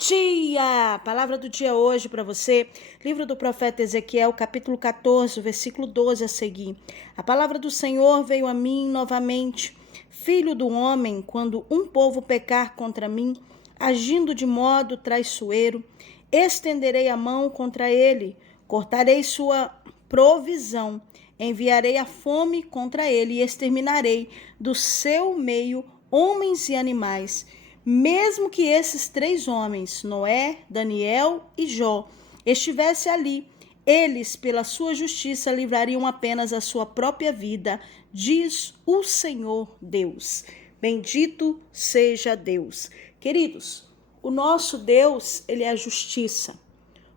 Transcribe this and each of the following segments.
dia! A palavra do dia hoje para você, livro do profeta Ezequiel, capítulo 14, versículo 12 a seguir. A palavra do Senhor veio a mim novamente. Filho do homem, quando um povo pecar contra mim, agindo de modo traiçoeiro, estenderei a mão contra ele, cortarei sua provisão, enviarei a fome contra ele e exterminarei do seu meio homens e animais. Mesmo que esses 3 homens, Noé, Daniel e Jó, estivessem ali, eles, pela sua justiça, livrariam apenas a sua própria vida, diz o Senhor Deus. Bendito seja Deus. Queridos, o nosso Deus, ele é a justiça.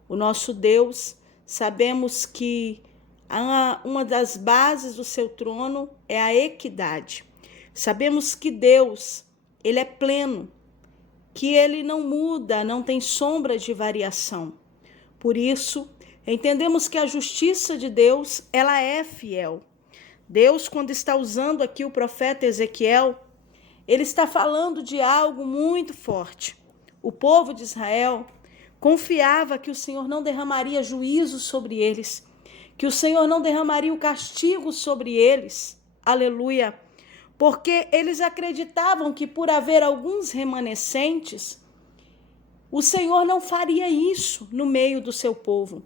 O nosso Deus, sabemos que uma das bases do seu trono é a equidade. Sabemos que Deus, ele é pleno, que ele não muda, não tem sombra de variação. Por isso, entendemos que a justiça de Deus, ela é fiel. Deus, quando está usando aqui o profeta Ezequiel, ele está falando de algo muito forte. O povo de Israel confiava que o Senhor não derramaria juízo sobre eles, que o Senhor não derramaria o castigo sobre eles. Aleluia! Porque eles acreditavam que por haver alguns remanescentes, o Senhor não faria isso no meio do seu povo.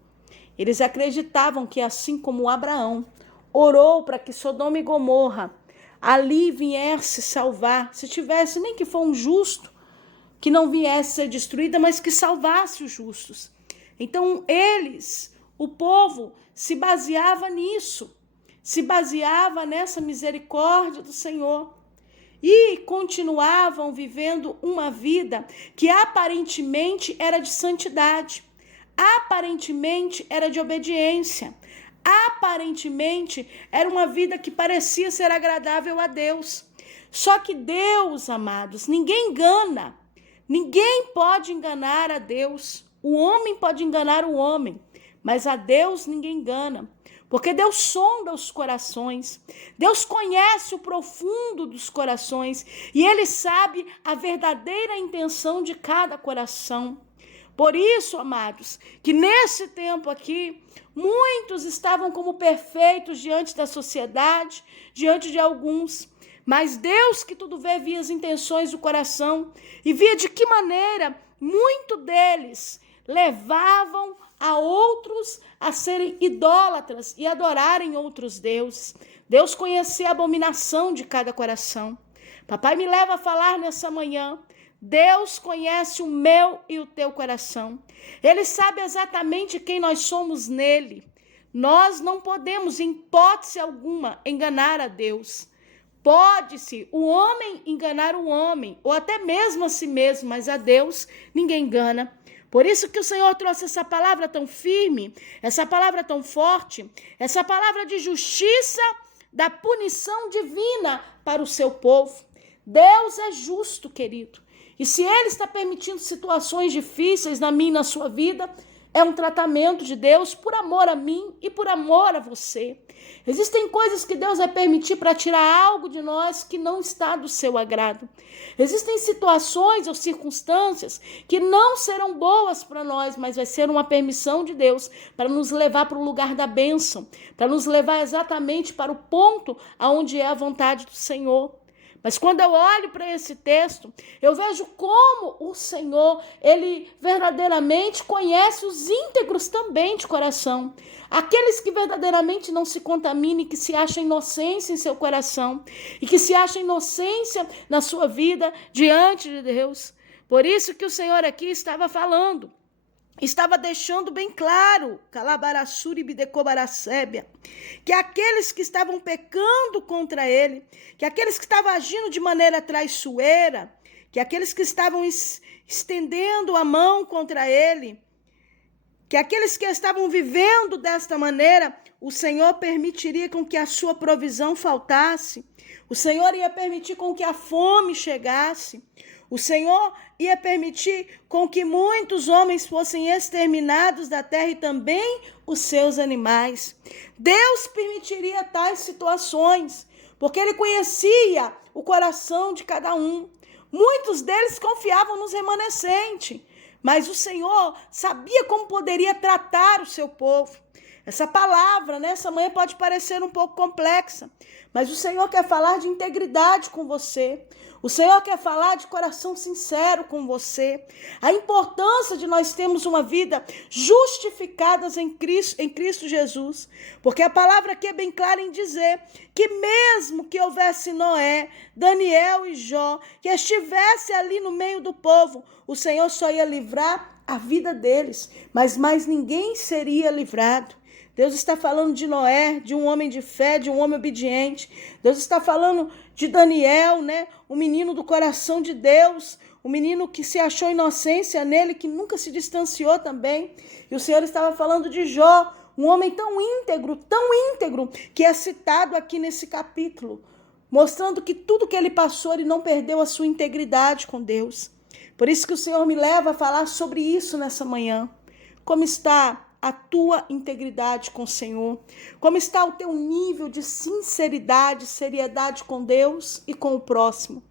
Eles acreditavam que assim como Abraão orou para que Sodoma e Gomorra ali viesse salvar, se tivesse nem que for um justo, que não viesse ser destruída, mas que salvasse os justos. Então eles, o povo, se baseava nisso. Se baseava nessa misericórdia do Senhor e continuavam vivendo uma vida que aparentemente era de santidade, aparentemente era de obediência, aparentemente era uma vida que parecia ser agradável a Deus. Só que Deus, amados, ninguém engana, ninguém pode enganar a Deus. O homem pode enganar o homem, mas a Deus ninguém engana. Porque Deus sonda os corações, Deus conhece o profundo dos corações e Ele sabe a verdadeira intenção de cada coração. Por isso, amados, que nesse tempo aqui, muitos estavam como perfeitos diante da sociedade, diante de alguns. Mas Deus, que tudo vê, via as intenções do coração e via de que maneira muito deles levavam a outros a serem idólatras e adorarem outros deuses. Deus conhecia a abominação de cada coração. Papai me leva a falar nessa manhã, Deus conhece o meu e o teu coração. Ele sabe exatamente quem nós somos nele. Nós não podemos, em hipótese alguma, enganar a Deus. Pode-se o homem enganar o homem, ou até mesmo a si mesmo, mas a Deus ninguém engana. Por isso que o Senhor trouxe essa palavra tão firme, essa palavra tão forte, essa palavra de justiça, da punição divina para o seu povo. Deus é justo, querido. E se Ele está permitindo situações difíceis na minha e na sua vida, é um tratamento de Deus por amor a mim e por amor a você. Existem coisas que Deus vai permitir para tirar algo de nós que não está do seu agrado. Existem situações ou circunstâncias que não serão boas para nós, mas vai ser uma permissão de Deus para nos levar para o lugar da bênção, para nos levar exatamente para o ponto aonde é a vontade do Senhor. Mas quando eu olho para esse texto, eu vejo como o Senhor, Ele verdadeiramente conhece os íntegros também de coração. Aqueles que verdadeiramente não se contaminem, que se acham inocência em seu coração e que se acham inocência na sua vida diante de Deus. Por isso que o Senhor aqui estava falando. Estava deixando bem claro, que aqueles que estavam pecando contra ele, que aqueles que estavam agindo de maneira traiçoeira, que aqueles que estavam estendendo a mão contra ele, que aqueles que estavam vivendo desta maneira, o Senhor permitiria com que a sua provisão faltasse, o Senhor ia permitir com que a fome chegasse, o Senhor ia permitir com que muitos homens fossem exterminados da terra e também os seus animais. Deus permitiria tais situações, porque Ele conhecia o coração de cada um. Muitos deles confiavam nos remanescentes, mas o Senhor sabia como poderia tratar o seu povo. Essa palavra, nessa manhã, pode parecer um pouco complexa, mas o Senhor quer falar de integridade com você. O Senhor quer falar de coração sincero com você. A importância de nós termos uma vida justificada em Cristo Jesus. Porque a palavra aqui é bem clara em dizer que mesmo que houvesse Noé, Daniel e Jó, que estivesse ali no meio do povo, o Senhor só ia livrar a vida deles, mas mais ninguém seria livrado. Deus está falando de Noé, de um homem de fé, de um homem obediente. Deus está falando de Daniel, né? O menino do coração de Deus, o menino que se achou inocência nele, que nunca se distanciou também. E o Senhor estava falando de Jó, um homem tão íntegro, que é citado aqui nesse capítulo, mostrando que tudo que ele passou, ele não perdeu a sua integridade com Deus. Por isso que o Senhor me leva a falar sobre isso nessa manhã. Como está a tua integridade com o Senhor? Como está o teu nível de sinceridade, seriedade com Deus e com o próximo?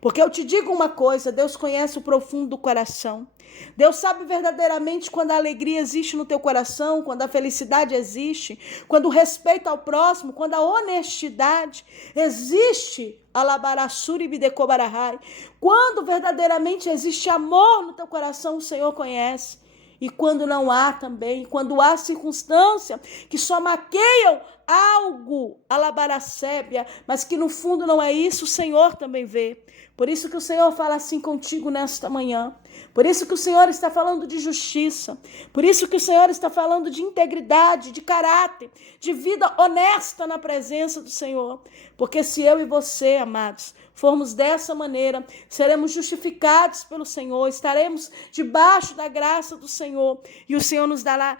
Porque eu te digo uma coisa, Deus conhece o profundo do coração. Deus sabe verdadeiramente quando a alegria existe no teu coração, quando a felicidade existe, quando o respeito ao próximo, quando a honestidade existe. Alabarassuri bidecobarahai. Quando verdadeiramente existe amor no teu coração, o Senhor conhece. E quando não há também, quando há circunstância que só maqueiam algo, alabaracébia, mas que no fundo não é isso, o Senhor também vê. Por isso que o Senhor fala assim contigo nesta manhã. Por isso que o Senhor está falando de justiça. Por isso que o Senhor está falando de integridade, de caráter, de vida honesta na presença do Senhor. Porque se eu e você, amados, formos dessa maneira, seremos justificados pelo Senhor, estaremos debaixo da graça do Senhor, e o Senhor nos dará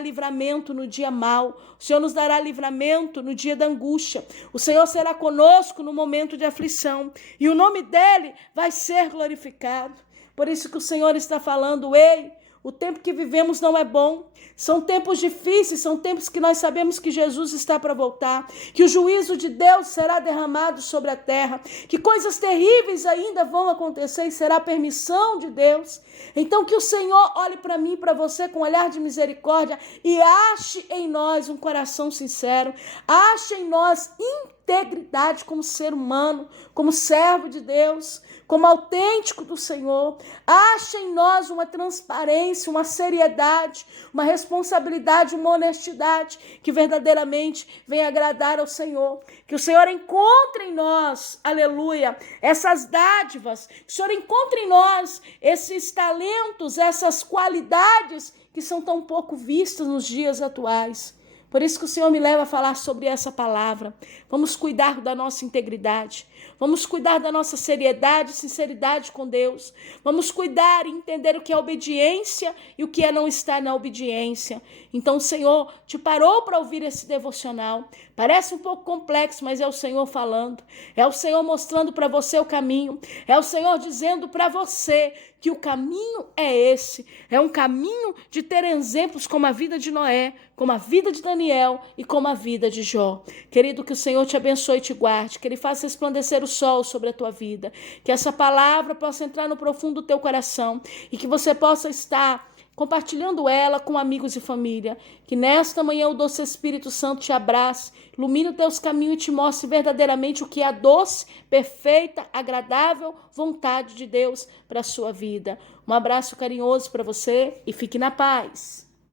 livramento no dia mau, o Senhor nos dará livramento no dia da angústia, o Senhor será conosco no momento de aflição, e o nome dele vai ser glorificado. Por isso que o Senhor está falando, ei, o tempo que vivemos não é bom, são tempos difíceis, são tempos que nós sabemos que Jesus está para voltar, que o juízo de Deus será derramado sobre a terra, que coisas terríveis ainda vão acontecer e será permissão de Deus. Então que o Senhor olhe para mim, para você com um olhar de misericórdia e ache em nós um coração sincero, ache em nós integridade como ser humano, como servo de Deus, como autêntico do Senhor. Ache em nós uma transparência, uma seriedade, uma responsabilidade, uma honestidade que verdadeiramente venha agradar ao Senhor. Que o Senhor encontre em nós, aleluia, essas dádivas, que o Senhor encontre em nós esses talentos, essas qualidades que são tão pouco vistas nos dias atuais. Por isso que o Senhor me leva a falar sobre essa palavra. Vamos cuidar da nossa integridade. Vamos cuidar da nossa seriedade e sinceridade com Deus. Vamos cuidar e entender o que é obediência e o que é não estar na obediência. Então o Senhor te parou para ouvir esse devocional. Parece um pouco complexo, mas é o Senhor falando. É o Senhor mostrando para você o caminho. É o Senhor dizendo para você que o caminho é esse. É um caminho de ter exemplos como a vida de Noé, como a vida de Daniel e como a vida de Jó. Querido, que o Senhor te abençoe e te guarde, que Ele faça resplandecer o sol sobre a tua vida, que essa palavra possa entrar no profundo do teu coração e que você possa estar compartilhando ela com amigos e família. Que nesta manhã o doce Espírito Santo te abrace, ilumine os teus caminhos e te mostre verdadeiramente o que é a doce, perfeita, agradável vontade de Deus para a sua vida. Um abraço carinhoso para você e fique na paz.